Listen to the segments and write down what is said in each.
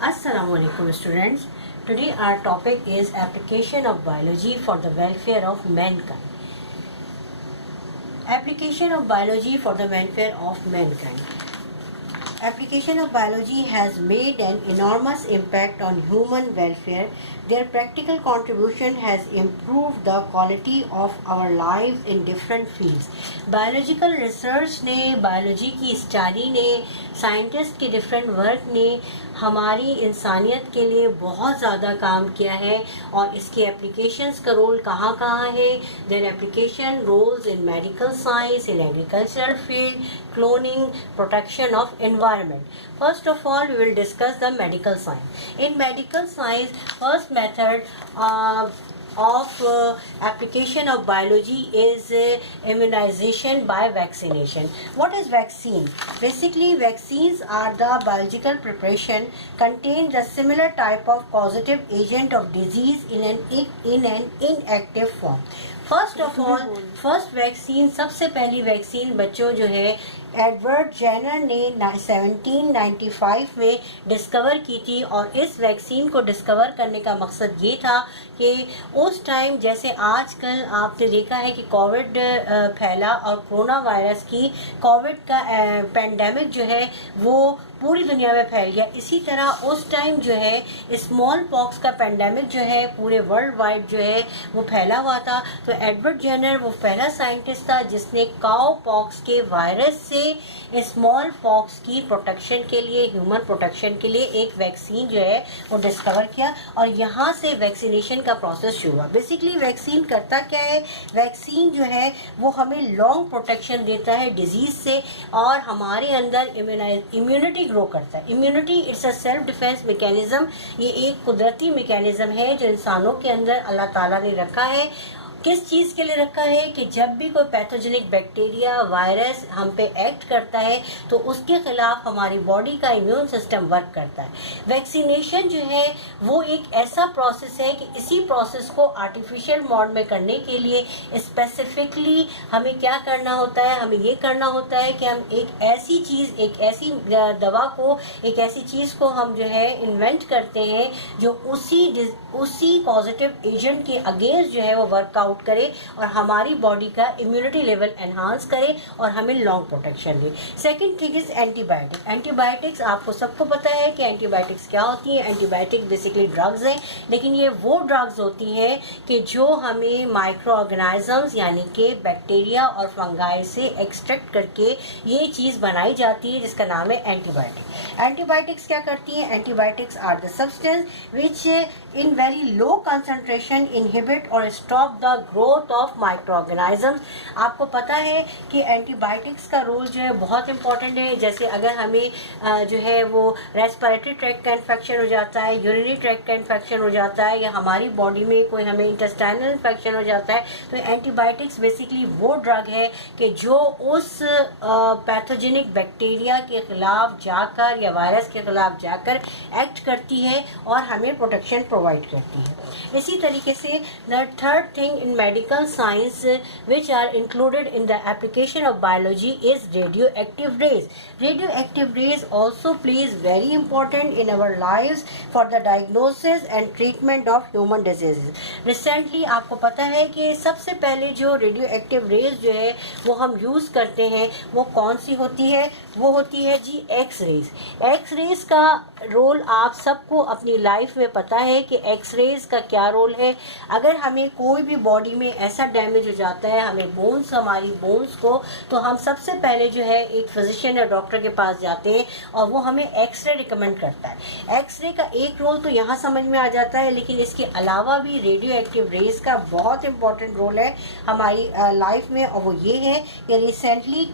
Assalamualaikum students. Today our topic is application of biology for the welfare of mankind. Application of biology for the welfare of mankind. Application of biology has made an enormous impact on human welfare. Their practical contribution has improved the quality of our lives in different fields. Biological research ने, biology की study ने, scientist के different work ने हमारी इंसानियत के लिए बहुत ज़्यादा काम किया है और इसके एप्लीकेशंस का रोल कहाँ कहाँ है. There application roles in medical science, in agricultural field, cloning, protection of environment. First of all, we will discuss the medical science. In medical science, first method of application of biology is immunization by vaccination. What is vaccine? Basically, vaccines are the biological preparation contain the similar type of causative agent of disease in an inactive form. First of all first vaccine, सबसे पहली vaccine बच्चों जो है Edward Jenner ने 1795 में discover की थी. और इस वैक्सीन को डिस्कवर करने का मकसद ये था कि उस टाइम जैसे आजकल आपने देखा है कि कोविड फैला और कोरोना वायरस की कोविड का पेंडेमिक जो है वो पूरी दुनिया में फैल गया. इसी तरह उस टाइम जो है स्मॉल पॉक्स का पेंडेमिक जो है पूरे वर्ल्ड वाइड जो है वो फैला हुआ था. तो एडवर्ड जेनर वो पहला साइंटिस्ट था जिसने काउ पॉक्स के वायरस से स्मॉल पॉक्स की प्रोटेक्शन के लिए, ह्यूमन प्रोटेक्शन के लिए एक वैक्सीन जो है वो डिस्कवर किया और यहाँ से वैक्सीनेशन का प्रोसेस शुरू हुआ. बेसिकली वैक्सीन करता क्या है? वैक्सीन जो है वो हमें लॉन्ग प्रोटेक्शन देता है डिजीज से और हमारे अंदर इम्यूनिटी ग्रो करता है. Immunity it's a self defence mechanism. ये एक कुदरती मैकेनिज्म है जो इंसानों के अंदर अल्लाह ताला ने रखा है. किस चीज़ के लिए रखा है कि जब भी कोई पैथोजेनिक बैक्टीरिया, वायरस हम पे एक्ट करता है तो उसके खिलाफ हमारी बॉडी का इम्यून सिस्टम वर्क करता है. वैक्सीनेशन जो है वो एक ऐसा प्रोसेस है कि इसी प्रोसेस को आर्टिफिशियल मोड में करने के लिए स्पेसिफिकली हमें क्या करना होता है? हमें ये करना होता है कि हम एक ऐसी चीज़, एक ऐसी दवा को, एक ऐसी चीज़ को हम जो है इन्वेंट करते हैं जो उसी पॉजिटिव एजेंट के अगेंस्ट जो है वो वर्कआउट करे और हमारी बॉडी का इम्यूनिटी लेवल एनहांस करे और हमें long protection they. Second thing is antibiotic. Antibiotics आपको सबको पता है कि एंटीबायोटिक्स क्या होती है. एंटीबायोटिक बेसिकली ड्रग्स हैं, लेकिन ये वो ड्रग्स होती हैं कि जो हमें माइक्रो ऑर्गेनिजम्स यानी कि बैक्टीरिया और फंगाई से एक्सट्रैक्ट करके ये चीज़ बनाई जाती है जिसका नाम है एंटीबायोटिक. एंटीबायोटिक्स क्या करती हैं? Antibiotics are the substance which in very low concentration inhibit और stop the growth of micro organisms. आपको पता है कि एंटीबायोटिक्स का रोल जो है बहुत इंपॉर्टेंट है. जैसे अगर हमें जो है वो रेस्पिरेटरी ट्रैक्ट का इन्फेक्शन हो जाता है, यूरिनरी ट्रैक्ट का इन्फेक्शन हो जाता है या हमारी बॉडी में कोई हमें इंटेस्टाइनल इन्फेक्शन हो जाता है तो एंटीबायोटिक्स बेसिकली वो ड्रग है कि जो उस पैथोजेनिक बैक्टीरिया के खिलाफ जाकर या वायरस के खिलाफ जाकर एक्ट करती है और हमें प्रोटेक्शन प्रोवाइड करती है. इसी तरीके से the third thing in medical science which are included in the application of biology is radioactive rays. Radioactive rays also plays very important in our lives for the diagnosis and treatment of human diseases. Recently आपको पता है कि सबसे पहले जो radioactive rays जो है वो हम यूज करते हैं वो कौन सी होती है? वो होती है जी एक्स रेज. एक्स रेज का रोल आप सबको अपनी लाइफ में पता है कि एक्स रेज का क्या रोल है. अगर हमें कोई भी बॉडी में ऐसा डैमेज हो जाता है, हमें बोन्स, हमारी बोन्स को, तो हम सबसे पहले जो है एक फिजिशियन या डॉक्टर के पास जाते हैं और वो हमें एक्सरे रिकमेंड करता है. एक्सरे का एक रोल तो यहाँ समझ में आ जाता है, लेकिन इसके अलावा भी रेडियो एक्टिव रेज का बहुत इंपॉर्टेंट रोल है हमारी लाइफ में और वो ये है कि recently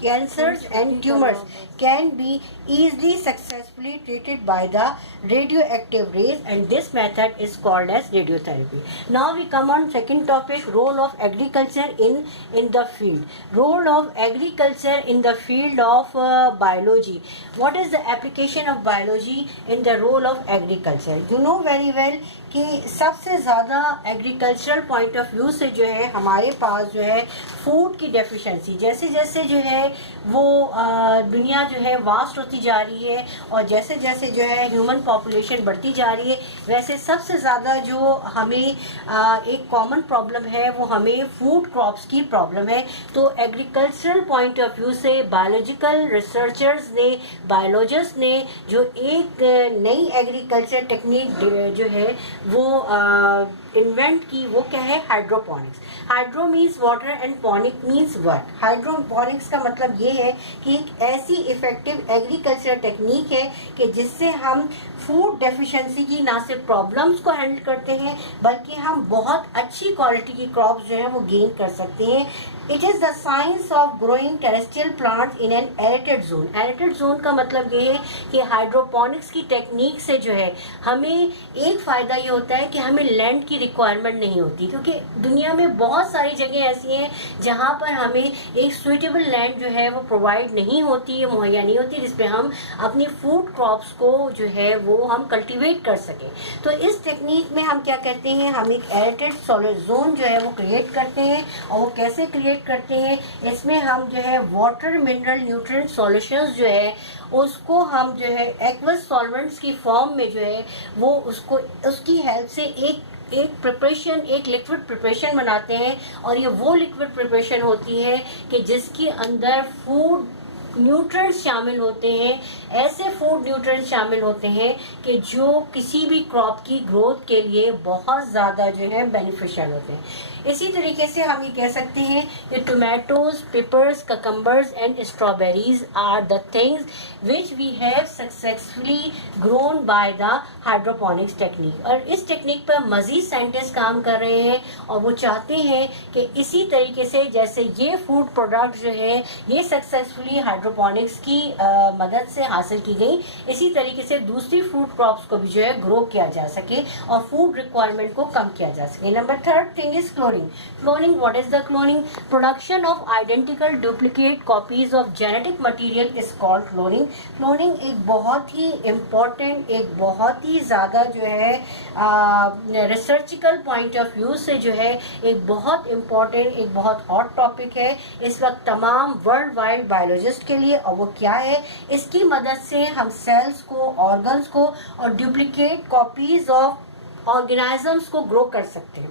cancers and tumors can be easily successfully treated by the radioactive rays and this method is called as radiotherapy. Now we come on second topic, role of agriculture in the field. Role of agriculture in the field of biology. What is the application of biology in the role of agriculture? You know very well कि सबसे ज़्यादा agricultural point of view से जो है हमारे पास जो है food की डेफिशिएंसी, जैसे जैसे जो है वो दुनिया जो है वास्ट होती जा रही है, और जैसे जैसे जो है ह्यूमन पॉपुलेशन बढ़ती जा रही है, वैसे सबसे ज़्यादा जो हमें एक कॉमन प्रॉब्लम है वो हमें फूड क्रॉप्स की प्रॉब्लम है। तो एग्रीकल्चरल पॉइंट ऑफ व्यू से बायोलॉजिकल रिसर्चर्स ने, बायोलॉजिस्ट ने जो एक नई एग्रीकल्चर टेक्निक जो है वो इन्वेंट की, वो क्या है? Hydroponics. Hydro means water and ponic means work. Hydroponics का मतलब ये है कि एक ऐसी इफेक्टिव एग्रीकल्चर टेक्निक है कि जिससे हम फूड डेफिशिएंसी की ना सिर्फ प्रॉब्लम्स को हैंडल करते हैं, बल्कि हम बहुत अच्छी क्वालिटी की क्रॉप्स जो है वो गेन कर सकते हैं। It is the science of growing terrestrial plants in an aerated zone. Aerated zone का मतलब ये है कि हाइड्रोपोनिक्स की टेक्निक से जो है हमें एक फ़ायदा ये होता है कि हमें लैंड की रिक्वायरमेंट नहीं होती, क्योंकि दुनिया में बहुत सारी जगह ऐसी हैं जहाँ पर हमें एक सुइटेबल लैंड जो है वो प्रोवाइड नहीं होती है, मुहैया नहीं होती, जिसपे हम अपनी फूड क्रॉप्स को जो है वो हम कल्टीवेट कर सकें। तो इस टेक्निक में हम क्या करते हैं? हम एक एरेटेड सॉलिड जोन जो है वो क्रिएट करते हैं। और वो कैसे क्रिएट करते हैं? इसमें हम जो है वाटर, मिनरल, न्यूट्रिएंट सॉल्यूशंस जो है उसको हम जो है एक्वस सॉल्वेंट्स की फॉर्म में जो है वो उसको उसकी हेल्प से एक प्रिपरेशन, एक लिक्विड प्रिपरेशन बनाते हैं। और ये वो लिक्विड प्रिपरेशन होती है कि जिसके अंदर फूड न्यूट्रिएंट्स शामिल होते हैं, ऐसे फूड न्यूट्रिएंट्स शामिल होते हैं कि जो किसी भी क्रॉप की ग्रोथ के लिए बहुत ज़्यादा जो है बेनिफिशियल होते हैं। इसी तरीके से हम ये कह सकते हैं कि tomatoes, peppers, cucumbers and strawberries are the things which we have successfully grown by the hydroponics technique. और इस टेक्निक पर मजीद साइंटिस्ट काम कर रहे हैं और वो चाहते हैं कि इसी तरीके से जैसे ये फूड प्रोडक्ट जो है ये सक्सेसफुली हाइड्रोपोनिक्स की मदद से हासिल की गई, इसी तरीके से दूसरी फूड क्रॉप्स को भी जो है ग्रो किया जा सके और फूड रिक्वायरमेंट को कम किया जा सके। Number third thing is cloning. What is the cloning? Production of identical duplicate copies of genetic material is called cloning. Cloning एक बहुत ही important, एक बहुत ही ज़्यादा जो है रिसर्चिकल पॉइंट ऑफ व्यू से जो है एक बहुत इम्पॉर्टेंट, एक बहुत हॉट टॉपिक है इस वक्त तमाम वर्ल्ड वाइड बायोलॉजिस्ट के लिए। और वो क्या है? इसकी मदद से हम सेल्स को, ऑर्गन्स को और डुप्लीकेट कॉपीज ऑफ ऑर्गेनिजम्स को ग्रो कर सकते हैं।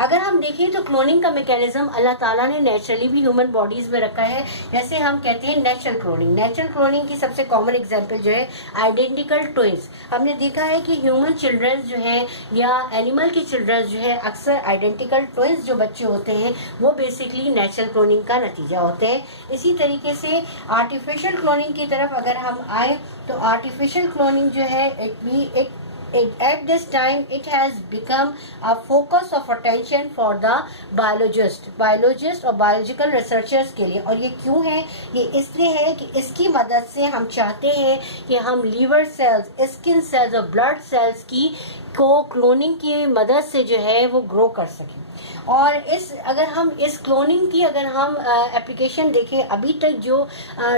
अगर हम देखें तो क्लोनिंग का मैकेनिज्म अल्लाह ताला ने नेचुरली भी ह्यूमन बॉडीज में रखा है। जैसे हम कहते हैं नेचुरल क्लोनिंग। नेचुरल क्लोनिंग की सबसे कॉमन एग्जांपल जो है आइडेंटिकल ट्विंस। हमने देखा है कि ह्यूमन चिल्ड्रंस जो है या एनिमल की चिल्ड्रंस जो है अक्सर आइडेंटिकल ट्विंस जो बच्चे होते हैं वो बेसिकली नेचुरल क्लोनिंग का नतीजा होते हैं। इसी तरीके से आर्टिफिशियल क्लोनिंग की तरफ अगर हम आए तो आर्टिफिशियल क्लोनिंग जो है at this time it has become a focus of attention for the biologist और biological researchers के लिए। और ये क्यों है? ये इसलिए है कि इसकी मदद से हम चाहते हैं कि हम लीवर सेल्स, स्किन सेल्स और ब्लड सेल्स को क्लोनिंग की मदद से जो है वो ग्रो कर सकें। और अगर हम इस क्लोनिंग की एप्लीकेशन देखें, अभी तक जो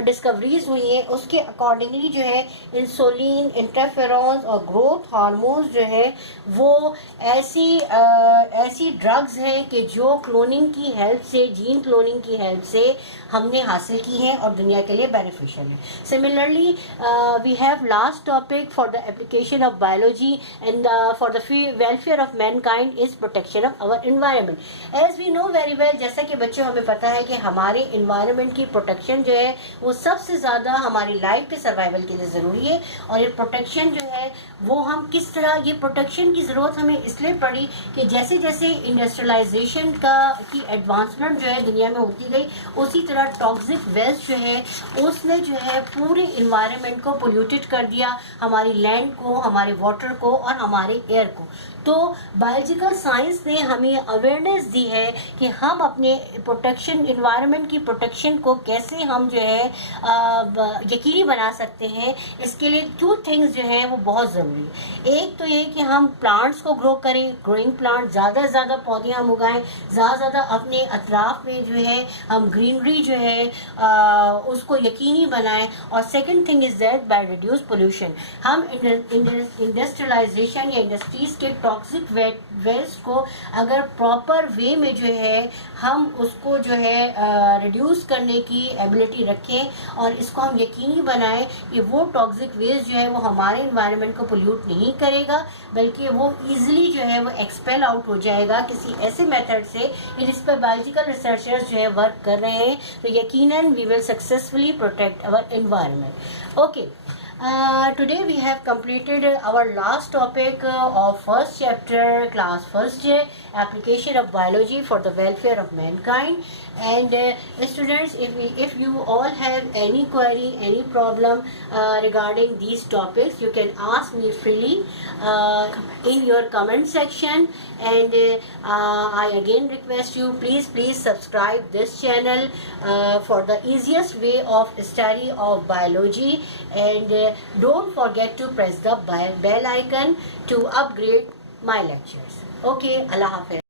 डिस्कवरीज हुई है उसके अकॉर्डिंगली जो है इंसुलिन, इंटरफेरॉन्स और ग्रोथ हार्मोन्स जो है वो ऐसी ड्रग्स हैं कि जो क्लोनिंग की हेल्प से, जीन क्लोनिंग की हेल्प से हमने हासिल की हैं और दुनिया के लिए बेनिफिशियल है। Similarly we have last topic for the application of biology and for the welfare of mankind is protection of our environment. As we know very well, जैसा कि बच्चों हमें पता है कि हमारे एनवायरनमेंट की प्रोटेक्शन जो है वो सबसे ज़्यादा हमारी लाइफ के सर्वाइवल के लिए ज़रूरी है। और ये प्रोटेक्शन जो है वो हम किस तरह, ये प्रोटेक्शन की ज़रूरत हमें इसलिए पड़ी कि जैसे जैसे इंडस्ट्रियलाइजेशन की एडवांसमेंट जो है दुनिया में होती गई, उसी तरह टॉक्सिक वेस्ट जो है उसने जो है पूरे इन्वायरमेंट को पोल्यूटेड कर दिया, हमारी लैंड को, हमारे वाटर को और हमारे एयर को। तो बायोलॉजिकल साइंस ने हमें अवेयरनेस दी है कि हम अपने प्रोटेक्शन, इन्वायरमेंट की प्रोटेक्शन को कैसे हम जो है यकीनी बना सकते हैं। इसके लिए 2 थिंग्स जो है वो बहुत ज़रूरी है। एक तो ये कि हम प्लांट्स को ग्रो करें, ग्रोइंग प्लांट, ज़्यादा से ज़्यादा पौधे हम उगाएं, ज़्यादा से ज़्यादा अपने अतराफ में जो है हम ग्रीनरी जो है उसको यकीनी बनाएं। और second thing is that bye reduce pollution, हम इंडस्ट्रियलाइजेशन या इंडस्ट्रीज़ के टॉक्सिक वेस्ट को अगर प्रॉपर प्रॉपर वे में जो है हम उसको जो है रिड्यूस करने की एबिलिटी रखें और इसको हम यकीनी बनाएं कि वो टॉक्सिक वेस्ट जो है वो हमारे इन्वायरमेंट को पोल्यूट नहीं करेगा, बल्कि वो ईजिली जो है वो एक्सपेल आउट हो जाएगा किसी ऐसे मेथड से जिस पर बायोलॉजिकल रिसर्चर्स जो है वर्क कर रहे हैं, तो यकीनन we will successfully protect our environment. Okay, today we have completed our last topic of first chapter, class first day, application of biology for the welfare of mankind. And students, if you all have any query, any problem regarding these topics, you can ask me freely in your comment section. And I again request you, please subscribe this channel for the easiest way of study of biology. And don't forget to press the bell icon to upgrade my lectures. Okay, Allah Hafiz.